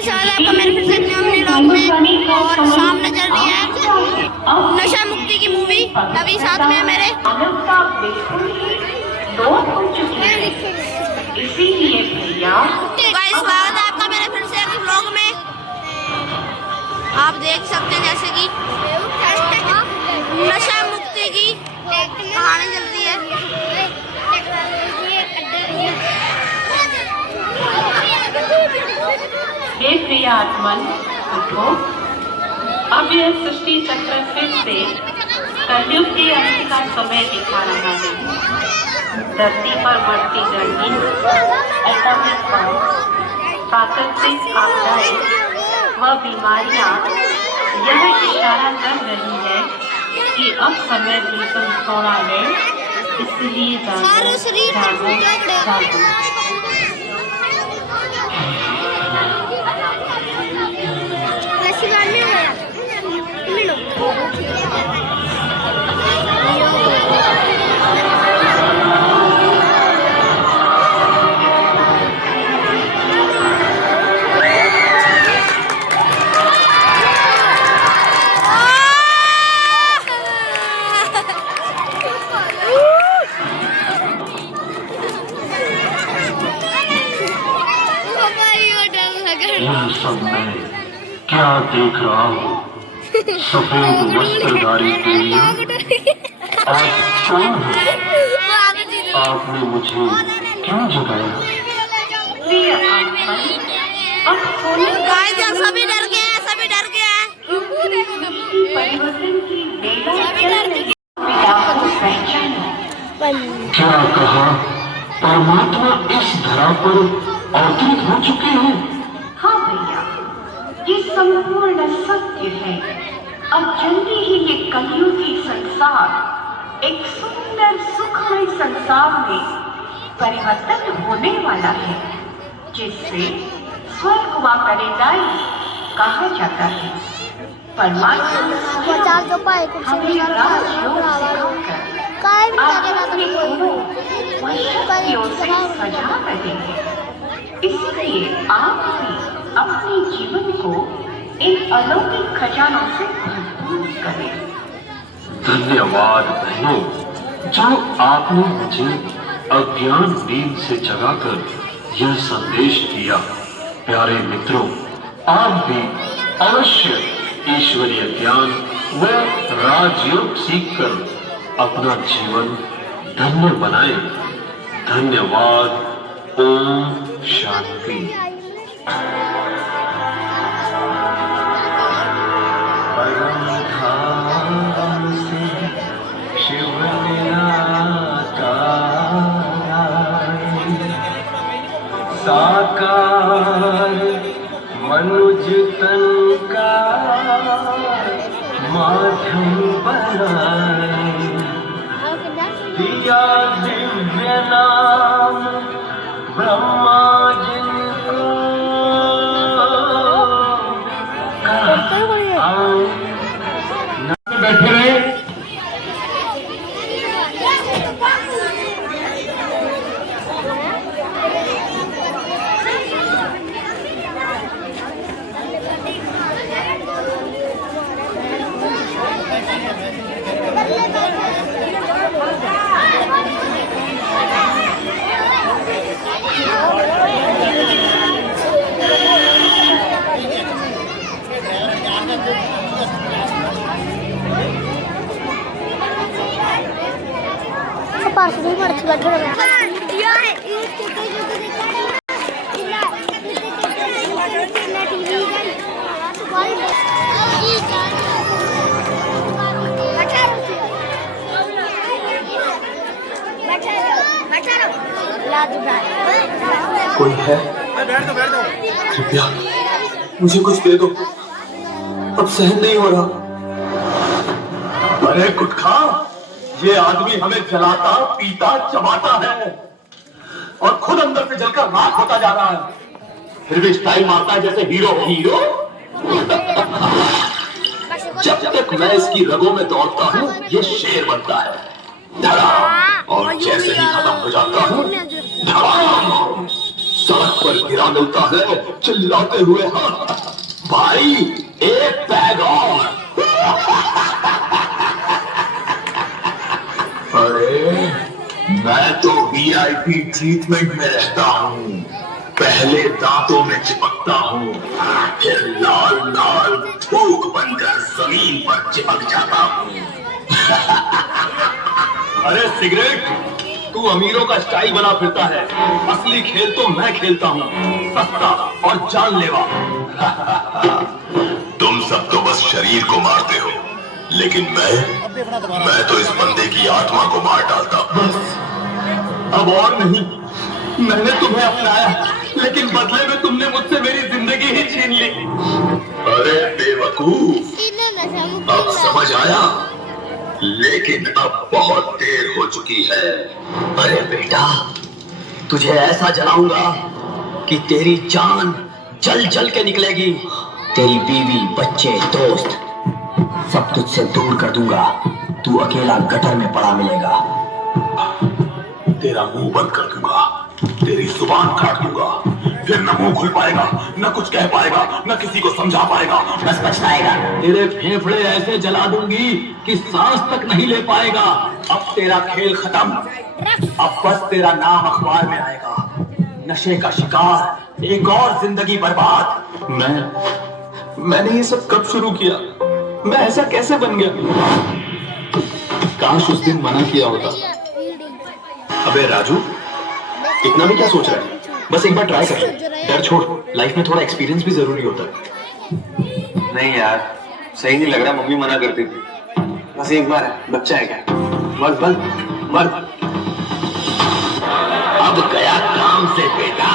आपका मेरे फिर से अपने व्लॉग में और सामने चल रही है नशा मुक्ति की मूवी। अभी साथ में है मेरे गाइस, स्वागत है आपका मेरे फिर से एक व्लॉग में। आप देख सकते हैं जैसे कि नशा मुक्ति की कहानी चल रही है। हे प्रिय आत्मन, उठो। अब यह सृष्टि चक्र फिर से कलयुग के अंत का समय दिखा रहा है। धरती पर बढ़ती गर्मी, एटॉमिक बम, प्राकृतिक आपदाएं व बीमारियां यह इशारा कर रही है कि अब समय बिल्कुल थोड़ा है। इसलिए जागो, जागो। सब मैं क्या देख रहा हूँ? सफेद वस्त्रधारी देवियां आज कौन है? आपने मुझे क्यों जगाया? सभी डर गए हैं, सभी डर गए हैं। क्या कहा? परमात्मा इस धरा पर अवतरित हो चुके हैं। हाँ भैया, ये संपूर्ण सत्य है। अब जल्दी ही ये कलयुगी संसार एक सुंदर सुखमय संसार में परिवर्तन होने वाला है, जिससे स्वर्ग व पैराडाइज कहा जाता है। परमात्मा हमें राजयोग सिखाकर आध्यात्मिक गुणों व शक्तियों से सजा रहे हैं। इसलिए आप भी अपने जीवन को इन अलौकिक खजानों से भरपूर करें। धन्यवाद बहनों, जो आपने मुझे अज्ञान नींद से जगाकर यह संदेश दिया। प्यारे मित्रों, आप भी अवश्य ईश्वरीय ज्ञान व राजयोग सीखकर अपना जीवन धन्य बनाएं। धन्यवाद। ओम शांति। परम धाम से शिव साकार मनुज तन का माध्यम बनाए, दिया दिव्य नाम ब्रह्मा जिनको बैठे रहे। पास भी मर्च बैठे कोई है? कृपया मुझे कुछ दे दो, अब सहन नहीं हो रहा। अरे गुटखा, ये आदमी हमें जलाता, पीता, चबाता है और खुद अंदर से जलकर राख होता जा रहा है। फिर भी स्टाइल मारता है जैसे हीरो। हीरो? जब तक मैं इसकी रगों में दौड़ता हूँ, ये शेर बनता है। धड़ा, और जैसे ही खत्म हो जाता हूँ, धड़ाम, सड़क पर गिरा मिलता है चिल्लाते हुए, हाँ भाई एक पैग और। अरे मैं तो VIP ट्रीटमेंट में रहता हूँ। पहले दांतों में चिपकता हूँ, फिर लाल लाल थूक बनकर जमीन पर चिपक जाता हूँ। अरे सिगरेट, तू अमीरों का स्टाइल बना फिरता है, असली खेल तो मैं खेलता हूँ, सस्ता और जानलेवा। तुम सब तो बस शरीर को मारते हो, लेकिन मैं तो इस बंदे की आत्मा को मार डालता हूँ। अब और नहीं, मैंने तुम्हें अपनाया, लेकिन बदले में तुमने मुझसे मेरी जिंदगी ही छीन ली। अरे बेवकूफ, अब समझ आया, लेकिन अब बहुत देर हो चुकी है। अरे बेटा, तुझे ऐसा जलाऊंगा कि तेरी जान जल जल के निकलेगी। तेरी बीवी, बच्चे, दोस्त सब तुझसे दूर कर दूंगा। तू अकेला गटर में पड़ा मिलेगा। तेरा मुंह बंद कर दूंगा, तेरी जुबान काट दूंगा, फिर न मुंह खुल पाएगा, न कुछ कह पाएगा, न किसी को समझा पाएगा, बस पछताएगा। तेरे फेफड़े ऐसे जला दूंगी कि सांस तक नहीं ले पाएगा। अब तेरा खेल खत्म, अब बस तेरा नाम अखबार में आएगा। नशे का शिकार, एक और जिंदगी बर्बाद। मैंने ये सब कब शुरू किया? मैं ऐसा कैसे बन गया? काश उस दिन मना किया होता। अबे राजू, इतना भी क्या सोच रहा है? बस एक बार ट्राई कर ले, डर छोड़। लाइफ में थोड़ा एक्सपीरियंस भी जरूरी होता है। नहीं यार, सही नहीं लग रहा, मम्मी मना करती थी। बस एक बार है, बच्चा है क्या? मत। अब गया काम से बेटा,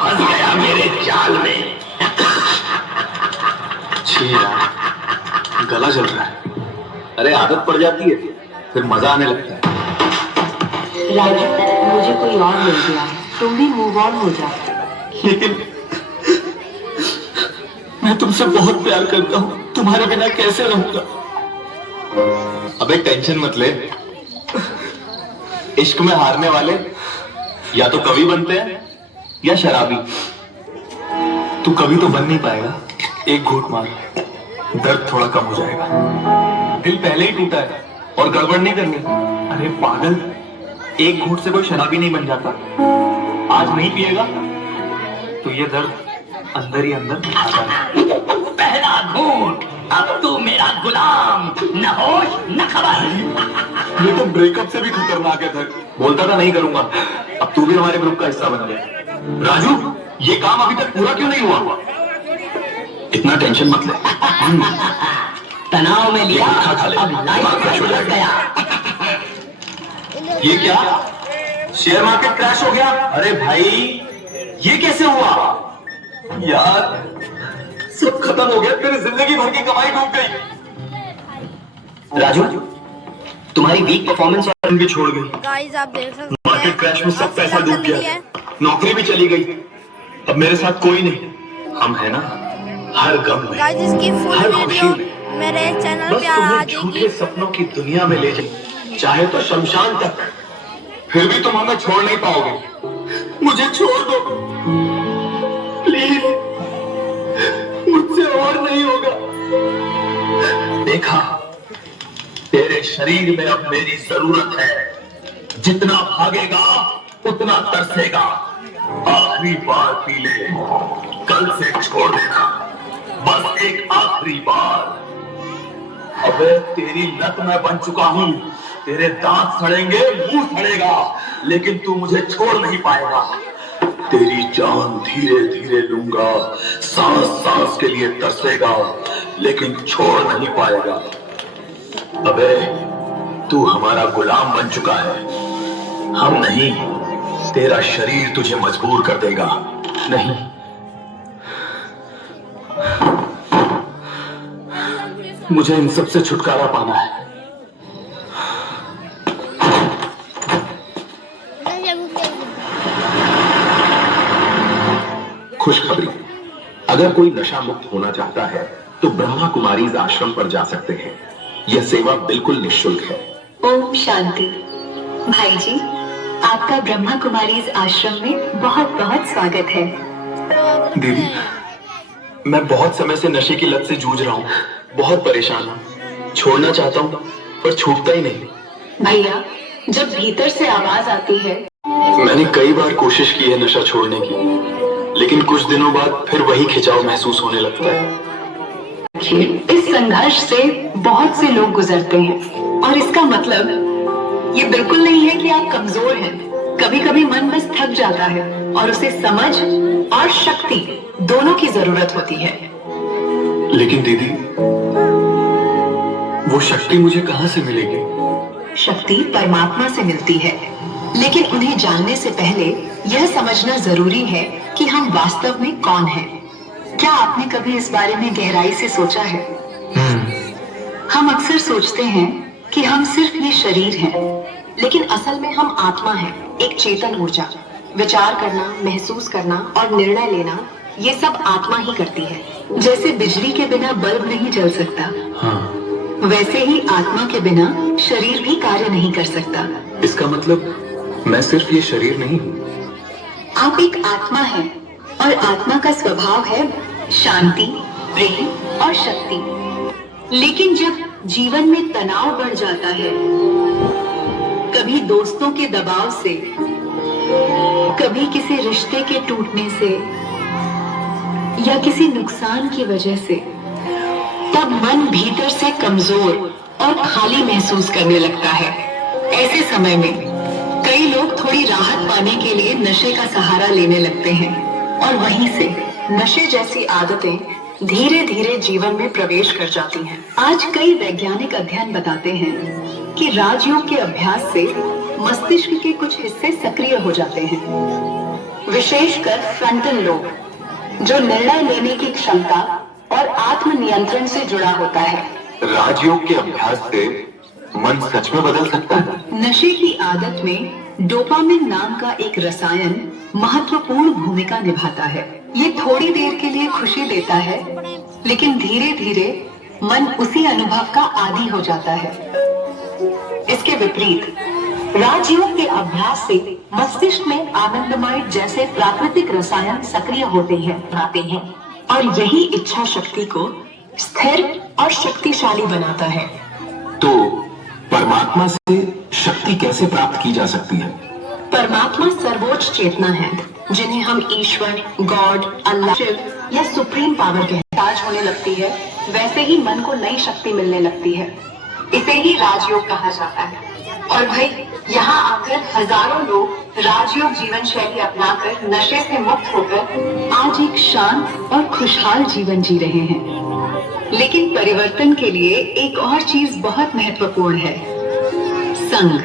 फंस गया मेरे जाल में। छी यार, गला जल रहा है। अरे आदत पड़ जाती है, फिर मजा आने लगता है। राजू, मुझे कोई और मिल गया है, तुम भी मूव ऑन हो जा। लेकिन मैं तुमसे बहुत प्यार करता हूँ, तुम्हारे बिना कैसे रहूंगा? अबे टेंशन मत ले, इश्क में हारने वाले या तो कवि बनते हैं या शराबी। तू कभी तो बन नहीं पाएगा। एक घूंट मार, दर्द थोड़ा कम हो जाएगा। दिल पहले ही टूटा है और गड़बड़ नहीं करनी। अरे पागल, एक घूंट से कोई शराबी नहीं बन जाता। आज नहीं पिएगा तो ये दर्द अंदर ही अंदर आता है। पहला घूंट, अब तू मेरा गुलाम, न होश न खबर। ये तो ब्रेकअप से भी खतरनाक है दर्द। बोलता था नहीं करूंगा, अब तू भी हमारे ग्रुप का हिस्सा बन गया। राजू, ये काम अभी तक पूरा क्यों नहीं हुआ? इतना टेंशन मत ले। तनाव में लिया, खा ले, अब लाइफ फ्रेश हो में जाएगा। गया। ये क्या, शेयर मार्केट क्रैश हो गया? अरे भाई, ये कैसे हुआ यार? सब खत्म हो गया, मेरी जिंदगी भर की कमाई डूब गई। राजू, तुम्हारी वीक परफॉर्मेंस और भी छोड़ गई। गाइस आप देख सकते हैं, मार्केट क्रैश में सब पैसा चल डूब रही गया, है। नौकरी भी चली गई। अब मेरे साथ कोई नहीं, हम है ना, हर गम में, गाइस इसकी फुल हर खुशी वीडियो में। मेरे चैनल बस पे आ तुम्हें झूठे जाएगी। सपनों की दुनिया में ले जाए, चाहे तो शमशान तक, फिर भी तुम हमें छोड़ नहीं पाओगे। मुझे छोड़ दो प्लीज, मुझसे और नहीं होगा। देखा, तेरे शरीर में अब मेरी जरूरत है। जितना भागेगा उतना तरसेगा। आखिरी बार पी ले, कल से छोड़ देना, बस एक आखिरी बार। अबे तेरी लत मैं बन चुका हूं, तेरे दांत सड़ेंगे, मुंह सड़ेगा, लेकिन तू मुझे छोड़ नहीं पाएगा। तेरी जान धीरे धीरे लूंगा, सांस सांस के लिए तरसेगा, लेकिन छोड़ नहीं पाएगा। अबे तू हमारा गुलाम बन चुका है, हम नहीं। तेरा शरीर तुझे मजबूर कर देगा। नहीं, मुझे इन सब से छुटकारा पाना है। खुशखबरी, अगर कोई नशा मुक्त होना चाहता है तो ब्रह्मा कुमारीज आश्रम पर जा सकते हैं। यह सेवा बिल्कुल निःशुल्क है। ओम शांति। भाई जी, आपका ब्रह्मा कुमारीज आश्रम में बहुत बहुत स्वागत है। दीदी, मैं बहुत समय से नशे की लत से जूझ रहा हूँ। बहुत परेशान हूँ। छोड़ना चाहता हूँ पर छूटता ही नहीं। भैया, जब भीतर से आवाज आती है। मैंने कई बार कोशिश की है नशा छोड़ने की, लेकिन कुछ दिनों बाद फिर वही खिंचाव महसूस होने लगता है। इस संघर्ष से बहुत से लोग गुजरते हैं और इसका मतलब ये बिल्कुल नहीं है कि आप कमजोर हैं। कभी कभी मन बस थक जाता है और उसे समझ और शक्ति दोनों की जरूरत होती है। लेकिन दीदी, वो शक्ति मुझे कहाँ से मिलेगी? शक्ति परमात्मा से मिलती है, लेकिन उन्हें जानने से पहले यह समझना जरूरी है कि हम वास्तव में कौन हैं। क्या आपने कभी इस बारे में गहराई से सोचा है? हम अक्सर सोचते हैं कि हम सिर्फ ये शरीर हैं, लेकिन असल में हम आत्मा हैं, एक चेतन ऊर्जा। विचार करना, महसूस करना और निर्णय लेना, ये सब आत्मा ही करती है। जैसे बिजली के बिना बल्ब नहीं जल सकता, वैसे ही आत्मा के बिना शरीर भी कार्य नहीं कर सकता। इसका मतलब मैं सिर्फ ये शरीर नहीं हूँ। आप एक आत्मा हैं और आत्मा का स्वभाव है शांति, प्रेम और शक्ति। लेकिन जब जीवन में तनाव बढ़ जाता है, कभी दोस्तों के दबाव से, कभी किसी रिश्ते के टूटने से या किसी नुकसान की वजह से, तब मन भीतर से कमजोर और खाली महसूस करने लगता है। ऐसे समय में कई लोग थोड़ी राहत पाने के लिए नशे का सहारा लेने लगते हैं और वहीं से नशे जैसी आदतें धीरे धीरे जीवन में प्रवेश कर जाती हैं। आज कई वैज्ञानिक अध्ययन बताते हैं कि राजयोग के अभ्यास से मस्तिष्क के कुछ हिस्से सक्रिय हो जाते हैं, विशेषकर फ्रंटल लोब, जो निर्णय लेने की क्षमता और आत्म नियंत्रण से जुड़ा होता है। राजयोग के अभ्यास से मन सच में बदल सकता है? नशे की आदत में डोपामिन नाम का एक रसायन महत्वपूर्ण भूमिका निभाता है। ये थोड़ी देर के लिए खुशी देता है, लेकिन धीरे धीरे मन उसी अनुभव का आदी हो जाता है। इसके विपरीत राजयोग के अभ्यास से मस्तिष्क में आनंदमय जैसे प्राकृतिक रसायन सक्रिय होते हैं और यही इच्छा शक्ति को स्थिर और शक्तिशाली बनाता है। तो परमात्मा से शक्ति कैसे प्राप्त की जा सकती है? परमात्मा सर्वोच्च चेतना है, जिन्हें हम ईश्वर, गॉड, अल्लाह, शिव या सुप्रीम पावर कहते हैं। ताज होने लगती है, वैसे ही मन को नई शक्ति मिलने लगती है। इसे ही राजयोग कहा जाता है। और भाई, यहाँ आकर हजारों लोग राजयोग जीवन शैली अपनाकर नशे से मुक्त होकर आज एक शांत और खुशहाल जीवन जी रहे हैं। लेकिन परिवर्तन के लिए एक और चीज बहुत महत्वपूर्ण है, संग।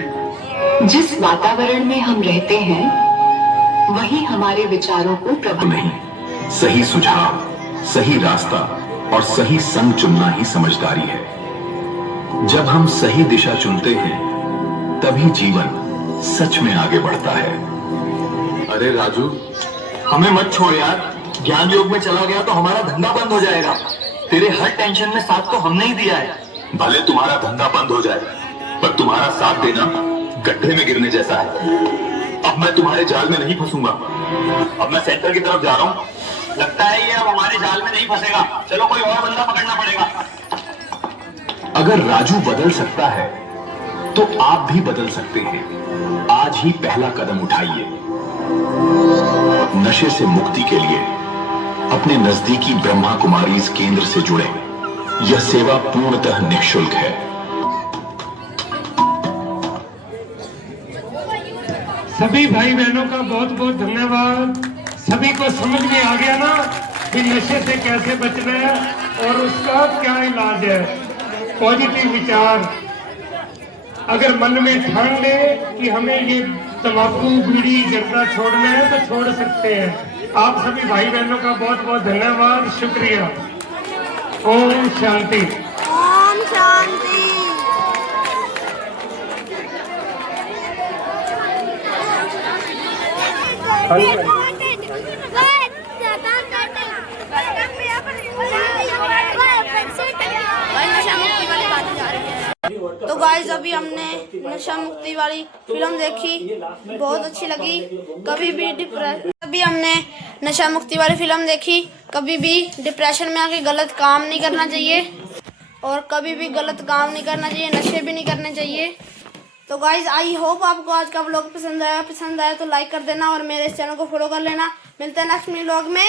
जिस वातावरण में हम रहते हैं, वही हमारे विचारों को प्रभावित नहीं, सही सुझाव, सही रास्ता और सही संग चुनना ही समझदारी है। जब हम सही दिशा चुनते हैं, तभी जीवन सच में आगे बढ़ता है। अरे राजू, हमें मत छोड़ यार। ज्ञान योग में चला गया तो हमारा धंधा बंद हो जाएगा। तेरे हर टेंशन में साथ तो हमने ही दिया है। भले तुम्हारा धंधा बंद हो जाए, पर तुम्हारा साथ देना गड्ढे में गिरने जैसा है। अब मैं तुम्हारे जाल में नहीं फंसूंगा। अब मैं सेंटर की तरफ जा रहा हूँ। लगता है ये अब हमारे जाल में नहीं फंसेगा। चलो कोई और बंदा पकड़ना पड़ेगा। अगर राजू बदल सकता है, तो आप भी बदल सकते हैं। आज ही पहला कदम उठाइए। नशे से मुक्ति के लिए अपने नजदीकी ब्रह्मा कुमारीज केंद्र से जुड़े। यह सेवा पूर्णतः निःशुल्क है। सभी भाई बहनों का बहुत बहुत धन्यवाद। सभी को समझ में आ गया ना कि नशे से कैसे बचना है और उसका क्या इलाज है। पॉजिटिव विचार। अगर मन में ठान ले कि हमें ये तंबाकू, बीड़ी, जर्दा छोड़ना है तो छोड़ सकते हैं। आप सभी भाई बहनों का बहुत बहुत धन्यवाद, शुक्रिया। ओम शांति। ओम शांति। भाई नशा मुक्ति वाली बात जा रही है। तो गाइस अभी हमने नशा मुक्ति वाली फिल्म देखी, बहुत अच्छी लगी। अभी हमने नशा मुक्ति वाली फिल्म देखी। कभी भी डिप्रेशन में आके गलत काम नहीं करना चाहिए और कभी भी गलत काम नहीं करना चाहिए, नशे भी नहीं करने चाहिए। तो गाइज आई होप आपको आज का व्लॉग पसंद आया तो लाइक कर देना और मेरे इस चैनल को फॉलो कर लेना। मिलते हैं नेक्स्ट व्लॉग में।